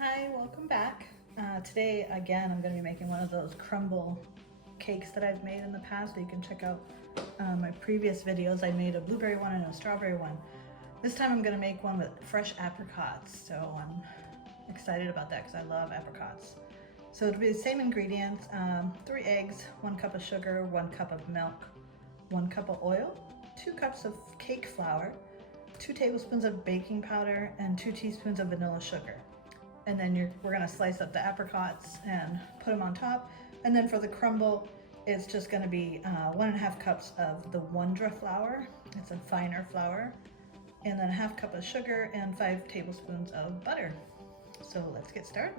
Hi, welcome back. Today, again, I'm going to be making one of those crumble cakes that I've made in the past. So you can check out my previous videos. I made a blueberry one and a strawberry one. This time I'm going to make one with fresh apricots. So I'm excited about that because I love apricots. So it'll be the same ingredients, 3 eggs, 1 cup of sugar, 1 cup of milk, 1 cup of oil, 2 cups of cake flour, 2 tablespoons of baking powder, and 2 teaspoons of vanilla sugar. And then we're gonna slice up the apricots and put them on top. And then for the crumble, it's just gonna be 1.5 cups of the wondra flour. It's a finer flour. And then 1/2 cup of sugar and 5 tablespoons of butter. So let's get started.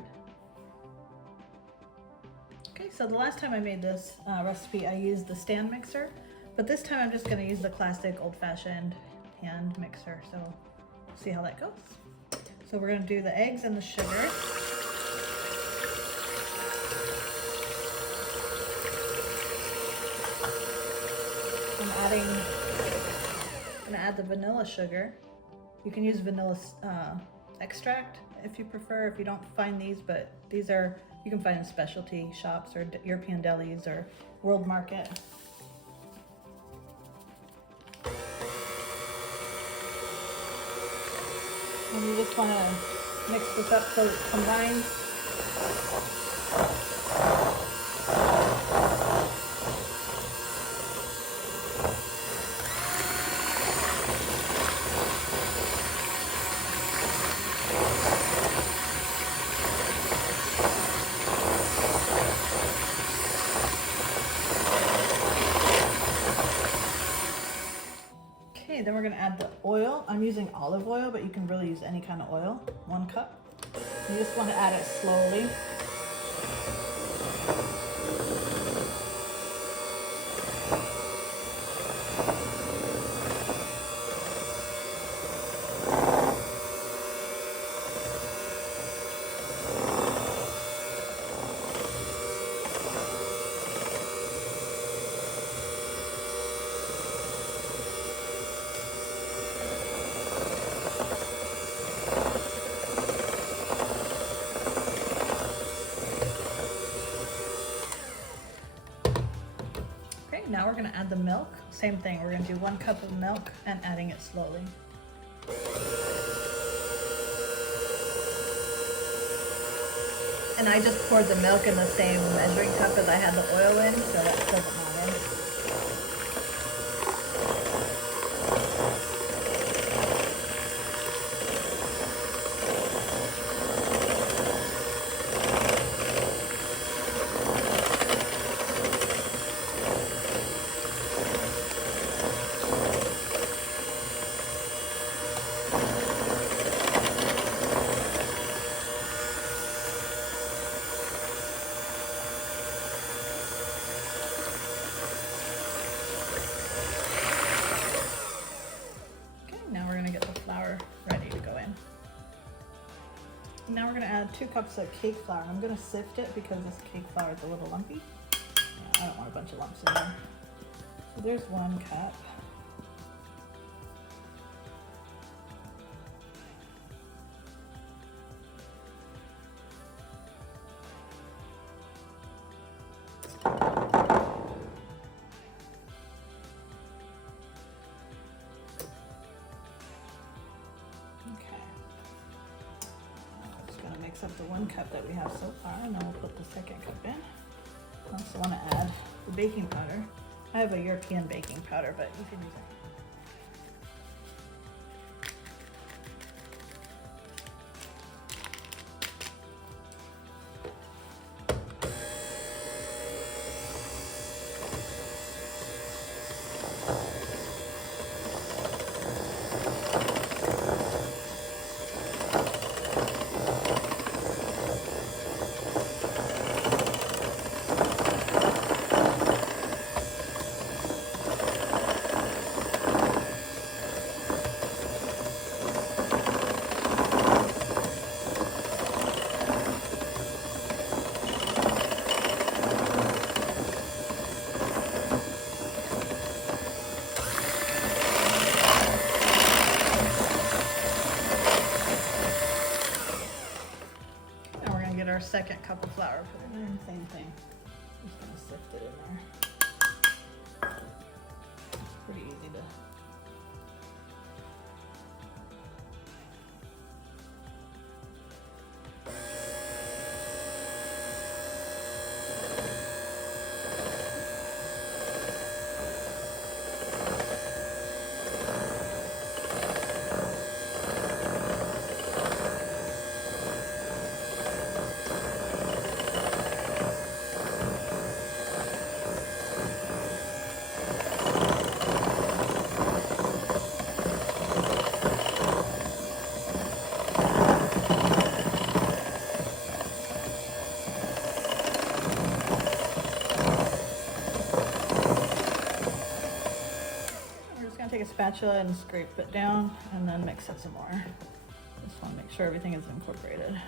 Okay, so the last time I made this recipe, I used the stand mixer, but this time I'm just gonna use the classic old-fashioned hand mixer. So see how that goes. So we're going to do the eggs and the sugar. I'm going to add the vanilla sugar. You can use vanilla extract if you prefer, if you don't find these, but these are, you can find in specialty shops or European delis or World Market. And you just want to mix this up so it combines. Okay, then we're going to add the oil. I'm using olive oil, but you can really use any kind of oil. 1 cup. You just want to add it slowly. Now we're going to add the milk. Same thing, we're going to do 1 cup of milk and adding it slowly. And I just poured the milk in the same measuring cup as I had the oil in, so that doesn't matter. Ready to go in. Now we're going to add 2 cups of cake flour. I'm going to sift it because this cake flour is a little lumpy. Yeah, I don't want a bunch of lumps in there. So there's 1 cup. Mix up the 1 cup that we have so far, and then we'll put the 2nd cup in. I also want to add the baking powder. I have a European baking powder, but you can use it. second cup of flour, put it in, same thing. Just gonna sift it in there. Pretty easy to. Take a spatula and scrape it down and then mix it some more. Just want to make sure everything is incorporated.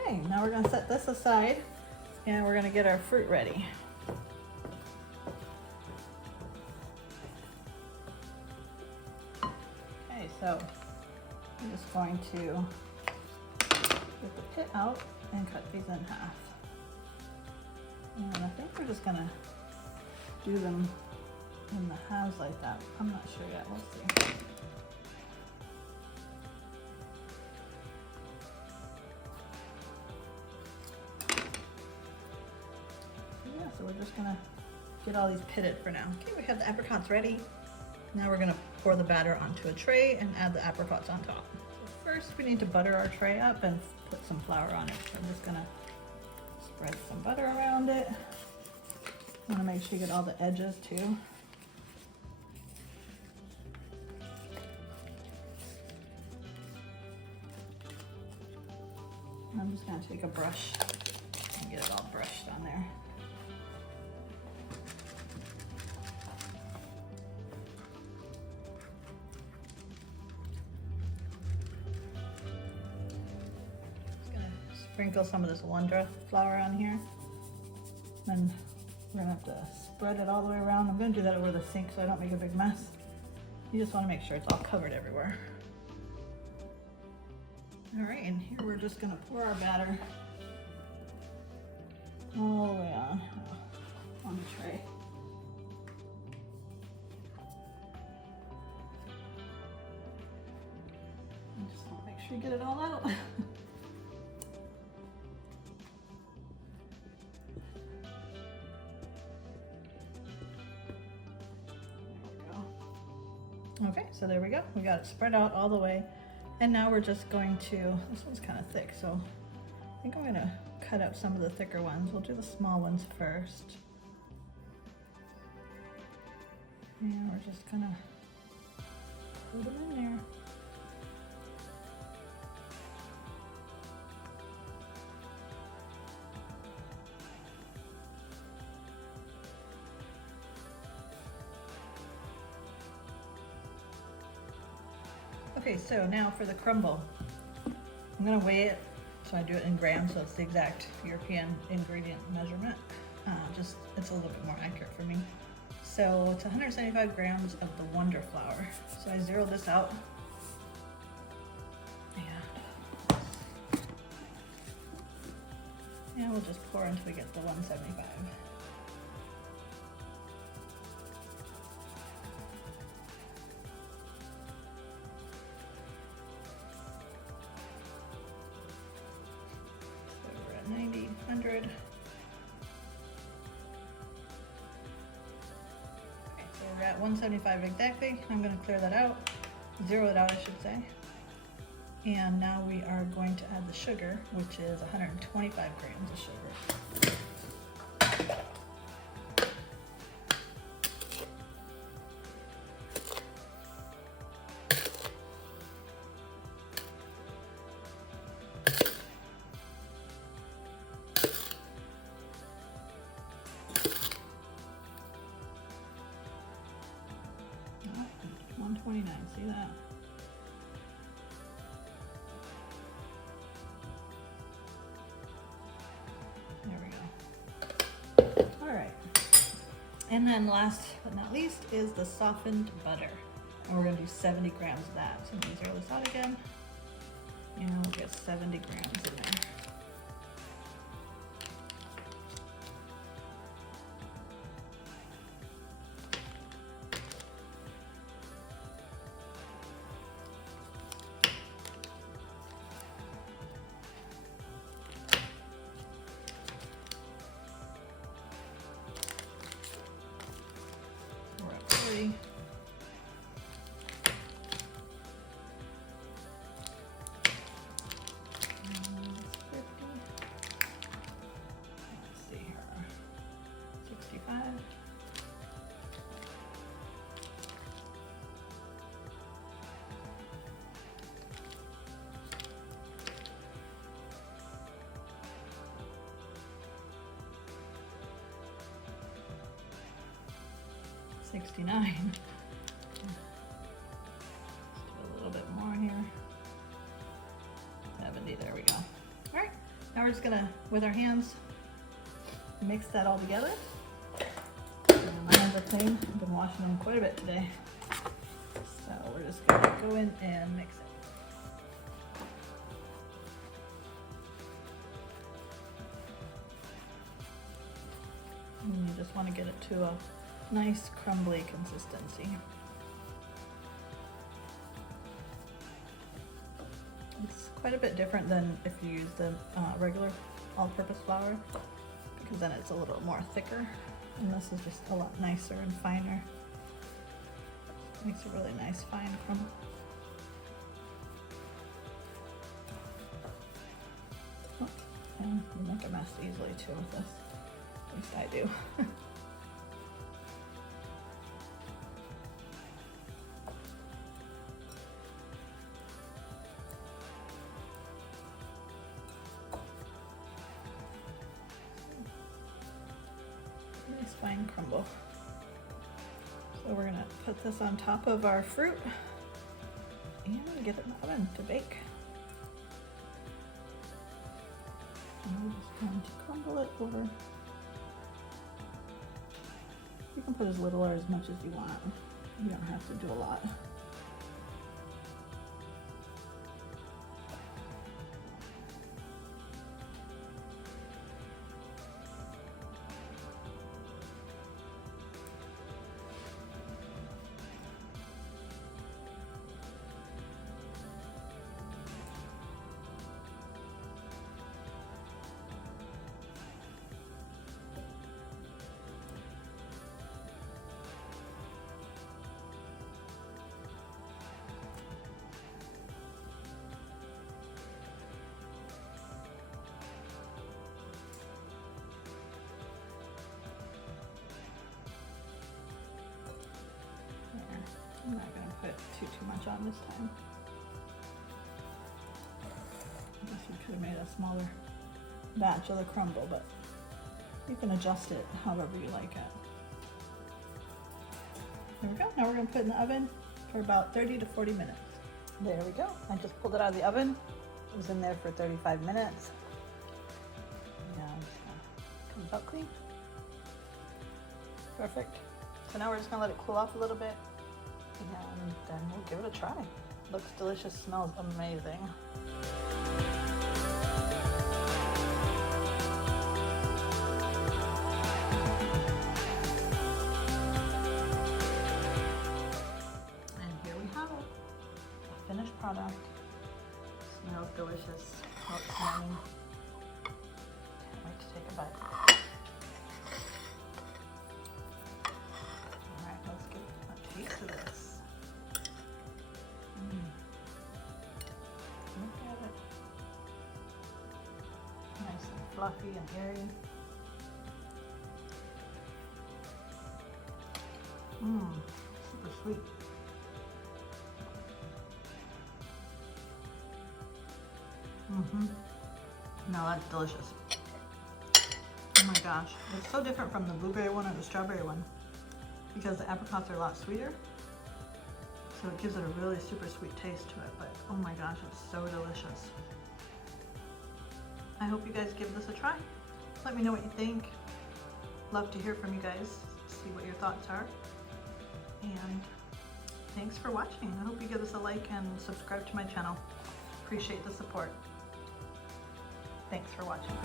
Okay, now we're going to set this aside and we're going to get our fruit ready. Okay, so I'm just going to get the pit out and cut these in half. And I think we're just going to do them in the halves like that. I'm not sure yet, we'll see. So we're just gonna get all these pitted for now. Okay, we have the apricots ready. Now we're gonna pour the batter onto a tray and add the apricots on top. So first we need to butter our tray up and put some flour on it. So I'm just gonna spread some butter around it. I wanna make sure you get all the edges too. I'm just gonna take a brush and get it all brushed on there. Sprinkle some of this wondra flour on here. Then we're gonna have to spread it all the way around. I'm gonna do that over the sink so I don't make a big mess. You just wanna make sure it's all covered everywhere. All right, and here we're just gonna pour our batter all the way on the tray. And just wanna make sure you get it all out. Okay, so there we go. We got it spread out all the way. And now we're just going to, this one's kind of thick, so I think I'm gonna cut out some of the thicker ones. We'll do the small ones first. And we're just gonna put them in there. Okay, so now for the crumble. I'm gonna weigh it, so I do it in grams, so it's the exact European ingredient measurement. It's a little bit more accurate for me. So it's 175 grams of the wondra flour. So I zeroed this out. And we'll just pour until we get the 175. So we're at 90, 100. Okay, so we're at 175 exactly. I'm going to clear that out, zero it out, I should say. And now we are going to add the sugar, which is 125 grams of sugar. And then last but not least is the softened butter. And we're gonna do 70 grams of that. So I'm gonna zero this out again. And we'll get 70 grams in there. We're at 40. Let's see here. 65. $69. Let's do a little bit more here. 70, there we go. All right, now we're just gonna, with our hands, mix that all together. And my hands are clean. I've been washing them quite a bit today. So we're just gonna go in and mix it. And you just want to get it to a nice crumbly consistency. It's quite a bit different than if you use the regular all-purpose flour, because then it's a little more thicker, and this is just a lot nicer and finer. Makes a really nice fine crumble. Oh, and you make a mess easily too with this. At least I do. Nice fine crumble. So we're gonna put this on top of our fruit and get it in the oven to bake. And we're just going to crumble it over. You can put as little or as much as you want. You don't have to do a lot. I'm not going to put too much on this time. I guess we could have made a smaller batch of the crumble, but you can adjust it however you like it. There we go. Now we're going to put it in the oven for about 30 to 40 minutes. There we go. I just pulled it out of the oven. It was in there for 35 minutes. Now it comes out clean. Perfect. So now we're just going to let it cool off a little bit. And then we'll give it a try. Looks delicious, smells amazing. And here we have it, a finished product. Smells delicious, looks yummy. Can't wait to take a bite. All right, let's give a taste of this. Look at it. Nice and fluffy and airy. Super sweet. No, that's delicious. Oh my gosh. It's so different from the blueberry one or the strawberry one because the apricots are a lot sweeter. So it gives it a really super sweet taste to it, but oh my gosh, it's so delicious. I hope you guys give this a try. Let me know what you think. Love to hear from you guys. see what your thoughts are. And thanks for watching. I hope you give us a like and subscribe to my channel. Appreciate the support. Thanks for watching.